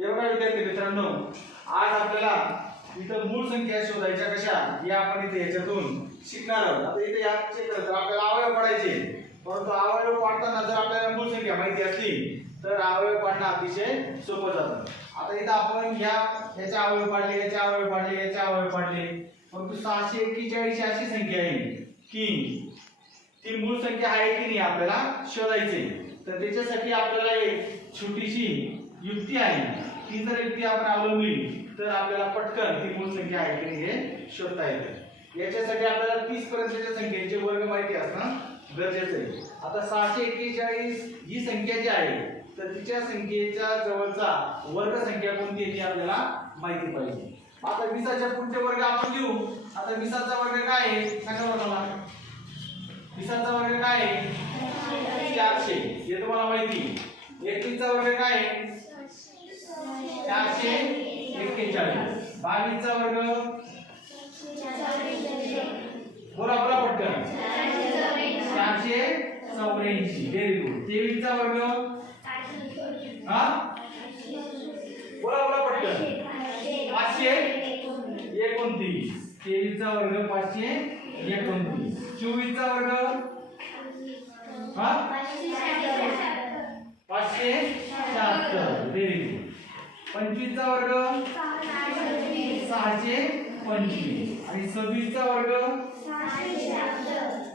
एवढा विद्यार्थी मित्रांनो, आज आपल्याला इथं मूळ संख्या शोधायच्या कशा या आपण इथे याच्यातून शिकणार आहोत। आता इथे याचे तर आपल्याला अवयव पाडायचे, परंतु अवयव पाडताना जर आपल्याला मूळ संख्या माहिती असली तर अवयव पाडणं अतिशय सोपं जातं। आता इथं आपण याचे अवयव पाडले, याचे अवयव पाडले, याचे अवयव पाडले, परंतु 641 अशी संख्या आहे की ती मूळ संख्या आहे की नाही आपल्याला शोधायची। तर त्याच्यासाठी आपल्याला एक छोटीशी युक्ती आहे, ती जर युक्ती आपण अवलंबली तर आपल्याला पटकन ती मूळ संख्या आहे की नाही हे शोधता येते। याच्यासाठी आपल्याला 30 पर्यंतच्या संख्येचे वर्ग माहिती असणं गरजेचं आहे। आता 641 ही संख्या जी आहे तर तिच्या संख्येच्या जवळचा वर्ग संख्या कोणती आहे ती आपल्याला माहिती पाहिजे। आता 20च्या पुढचे वर्ग आपण घेऊ। आता 20चा वर्ग काय आहे सांगा बरं मला। 20चा वर्ग काय आहे 400, हे तुम्हाला माहिती। 21चा वर्ग काय आहे 441। 22चा वर्ग बोला बोला पटकन 484, व्हेरी गुड। 23चा वर्ग हा बोला बोला पटकन 529, 23चा वर्ग 529। 24चा वर्ग हा 576, व्हेरी गुड। 25चा वर्ग 625 आणि 26चा वर्ग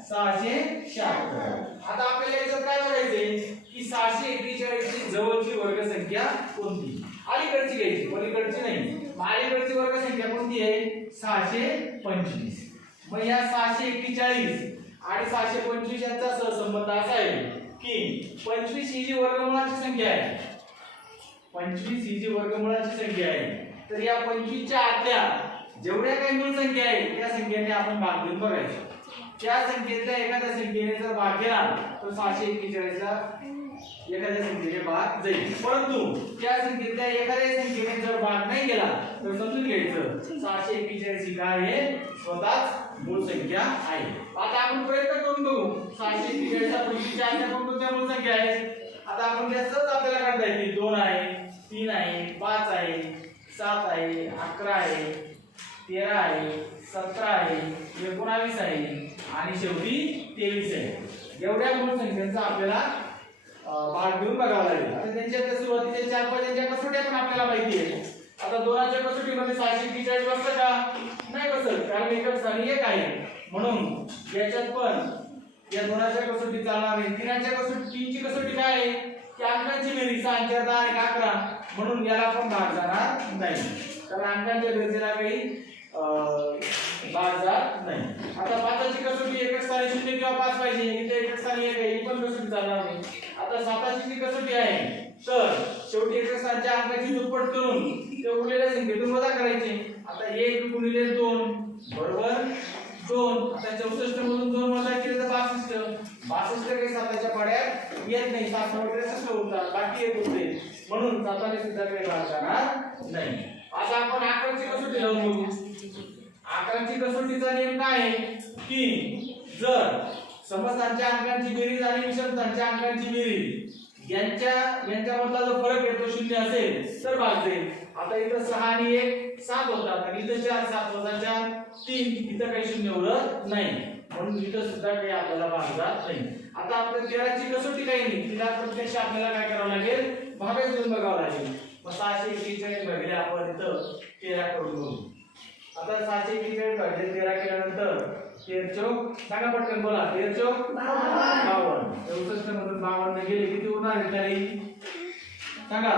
676। आता आपल्याला याचं काय करायचंय की 641 ची जवळची वर्ग संख्या कोणती, अलीकडची घ्यायची, पलीकडची नाही। अलीकडची वर्ग संख्या कोणती आहे 625। मग या 641 आणि 625 यांचा सहसंबंध असा आहे की 25 ही जी वर्गमूळाची संख्या आहे, 25 ही जी वर्गमूळाची संख्या आहे, तर या 25 च्या आतल्या जेवढ्या काही मूळ संख्या आहे त्या संख्येने आपण भाग देऊन बघायचं। त्या संख्येतल्या एखाद्या संख्येने जर भाग केला तर 641 ला एखाद्या संख्येने भाग जाईल, परंतु त्या संख्येतल्या एखाद्या संख्येने जर भाग नाही केला तर समजून घ्यायचं 641 ही काय आहे स्वतःच मूळ संख्या आहे। आता आपण प्रयत्न करून बघू 641 चा 25 च्या आतल्या कोणत्या मूळ संख्या आहेत। आता आपण त्या सहज आपल्याला काढता येईल। 2 आहे, 3 आहे, 5 आहे, 7 आहे, 11 आहे, 13 आहे, 17 आहे, 19 आहे आणि शेवटी 23 आहे। एवढ्या मूळ संख्यांचा आपल्याला भाग घेऊन बघावा लागेल। आता त्यांच्या सुरुवातीच्या 4-5 कसोट्या पण आपल्याला माहिती आहे। आता 2च्या कसोटीमध्ये 641 बसतं का नाही बसत, कारण एकच स्थानी 1 आहे, म्हणून याच्यात पण या 2च्या कसोटी चालणार नाही। 3च्या कसोटी 3ची कसोटी काय आहे की अंकांची बेरीज 6 4 10 आणि 11, म्हणून याला पण भाग जाणार नाही, कारण अंकांच्या बेरजेला काही भाग जात नाही। आता 5ची कसोटी एकच स्थानी 0 किंवा 5 पाहिजे, इथे एकच स्थानी 1 आहे, ही पण कसोटी चालणार नाही। आता 7ची जी कसोटी आहे तर शेवटी एकच स्थानच्या अंकाची दुप्पट करून ते उरलेल्या संख्येतून वजा करायचे। आता 1 गुणिले 2 बरोबर 2। आता 64 मधून 2 वजा केले तर 62। 62 काही 7च्या पाड्यात येत नाही, 7 वगैरे 63 होतात, बाकी 1 होते, म्हणून 7ने सुद्धा काही भाग जाणार नाही। आता आपण 11ची कसोटी लावून बघू। 11ची कसोटीचा नियम काय आहे की जर समस्थानच्या अंकांची बेरीज आणि विषमस्थानच्या अंकांची बेरीज यांच्यामधला जो फरक आहे तो 0 असेल तर भाग जाईल। आता इथं 6 आणि 1 7 होतात आणि इथं 4 7 वजा 4 3, इथं काही 0 उरत नाही, म्हणून इथं सुद्धा काही आपल्याला भाग जात नाही। आता आपल्या 13ची कसोटी काही नाही, तिला प्रत्यक्ष आपल्याला काय करावं लागेल भागात देऊन बघावं लागेल। मग 641 भागिले आपण इथं 13 करून बघू। आता 641 भागिले 13 केल्यानंतर 13 चौक सांगा पटकन बोला 13 चौक 52। 64 मधून 52 गेले किती उरणार आहे ताई सांगा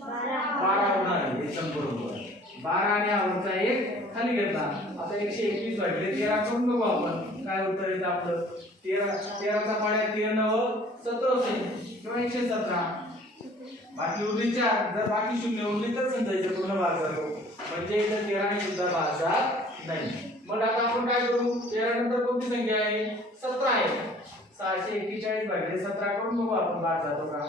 12 उरणार आहे, एकदम बरोबर। 12 आणि आवडता 1 खाली घेतला। आता 121 भागिले 13 करून बघू आपण काय उत्तर येतं आपलं। 13चा पाड्या 13 9 17 किंवा 117, बाकी उरली 4, जर बाकी 0 उरली तर समजायचं पूर्ण भाग जातो, म्हणजे इथं 13 ने सुद्धा भाग जात नाही। मग आता आपण काय करू 13 नंतर कोणती संख्या आहे 17 आहे। 641 भागिले 17 करून बघू आपण भाग जातो का।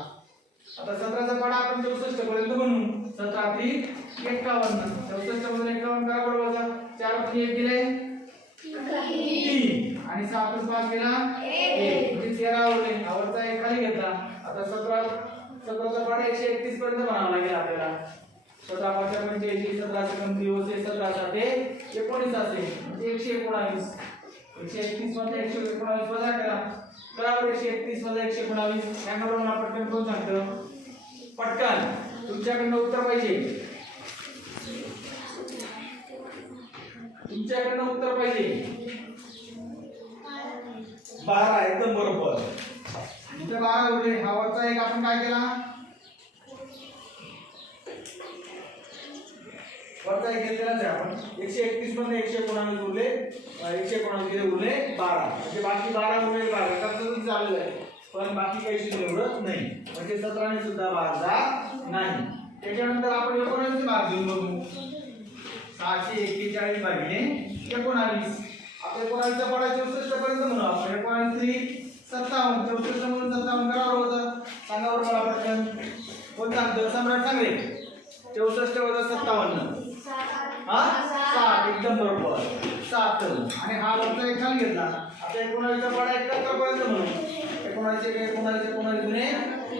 आता 17चा पाडा आपण 64 पर्यंत बनवू। 17 3 51, 64 मधून 51 करा बरोबर वजा 4 मध्ये 1 गेले 3 आणि 7 5 गेला 1, म्हणजे 13 उरले, आवडता 1 खाली घेतला। आता 17 17चा पाढा 131 पर्यंत म्हणावा लागेल आपल्याला. 17 5 85 17 सेकंद दिवस 17 साते 19 असेल म्हणजे 119. 131 मध्ये 119 वजा करा. बरोबर 131 वजा 119 याकडून मला पटकन कोण सांगतं? पटकन तुमच्याकडनं उत्तर पाहिजे. तुमच्याकडनं उत्तर पाहिजे. 12 एकदम बरोबर. इथे 12 उरले. हा वरचा एक आपण काय केला? वरचा एक घेतलेलाच आहे आपण. 131 मध्ये 119 उरले. 119 गेले उरले 12. म्हणजे बाकी 12 उरले 12. कसं झालेलं आहे. पण बाकी काही शिल्लक उरत नाही. म्हणजे 17 ने सुद्धा भाग जात नाही. त्याच्यानंतर आपण 19 भाग घेऊन बघू. 641 भागिले 19. आपल्या 19 चा पाढा 64 पर्यंत म्हणू आपण. 19 57 64 म्हणून 57 करा होतं. सांगा बरं मला पटकन. कोण सांगतं? सम्राट सांग रे. 64 वजा 57 हा 7 एकदम बरोबर 7. आणि हा वरचा एक खाली घेतला. आता 19 चा पाढा 71 पर्यंत म्हणू. 19 गुणे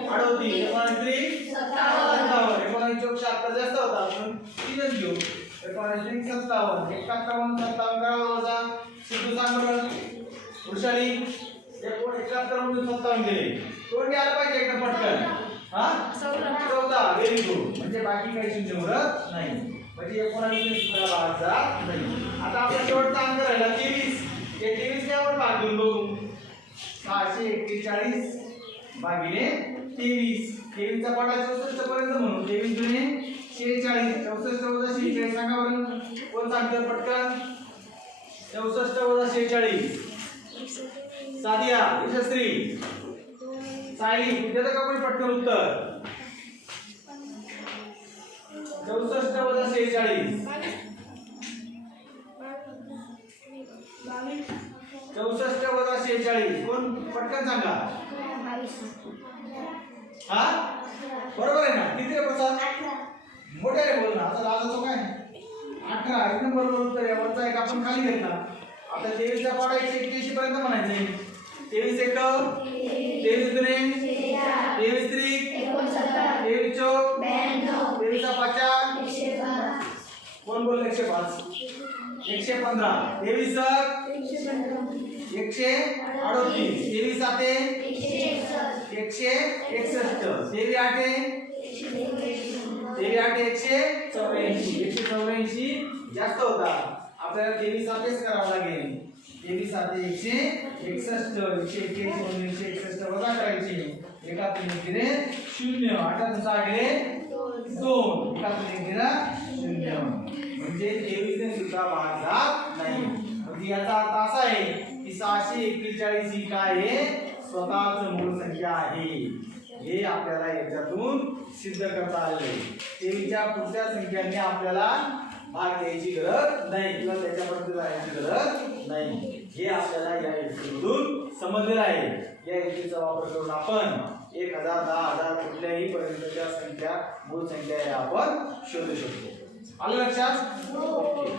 38 19 57 19 चौक 76 जास्त होता आपण 3 घेऊ. 19 57 51 57 करा वजा. सिद्धू सांग बरं. वृषाली 71 मधून 57 गेले. कोण आलं पाहिजे एकदम पटकन? हा 14 व्हेरी गुड. म्हणजे बाकी काही शिल्लक उरत नाही. म्हणजे 19 ने सुद्धा भाग जात नाही. आता आपला शेवटचा अंक राहिला 23. हे 23 ने आपण भाग घेऊन बघू. 641 भागिले 23. 23 चा पाढा 64 पर्यंत म्हणू. 23 गुणे 46 64 वजा 46 सांगा बरं. कोण सांगतं पटकन? 64 वजा 46 सादिया यशस्वी सायली देता का कोणी पटकन उत्तर? 64 वजा 46 64 वजा 46 कोण पटकन सांगा. हा बरोबर आहे ना? किती रे प्रसाद? मोठे रे बोल ना. आता लाजायचो काय? 18 एकदम बरोबर उत्तर आहे. वरचा एक आपण खाली घेतला. आता 23 चा पाढा 181 पर्यंत म्हणायचे. 23 एक 23 दुने 23 त्रिक 23 चौक 23 चा 50 कोण बोलले 105 115 23 138 23 साते 161 23 आठे 184 जास्त होता. आपल्याला 23 सातेच करावं लागेल. 23 साते 161 181 म्हणून 161 वजा करायचे. एकातून एक गेले 0 8 6 गेले 2 एकातून एक गेला 0. म्हणजे 23 ने सुद्धा भाग जात नाही. म्हणजे याचा अर्थ असा आहे की 641 ही काय आहे? स्वतःच मूळ संख्या आहे. हे आपल्याला याच्यातून सिद्ध करता आले. 23 च्या पुढच्या संख्यांनी आपल्याला भाग द्यायची गरज नाही किंवा त्याच्यापर्यंत जायची गरज नाही. हे आपल्याला या युक्तीमधून समजलेलं आहे. या युक्तीचा वापर करून आपण 1000 10000 कुठल्याही पर्यंतच्या संख्या मूळ संख्या आपण शोधू शकतो. आलं लक्षात? ओके.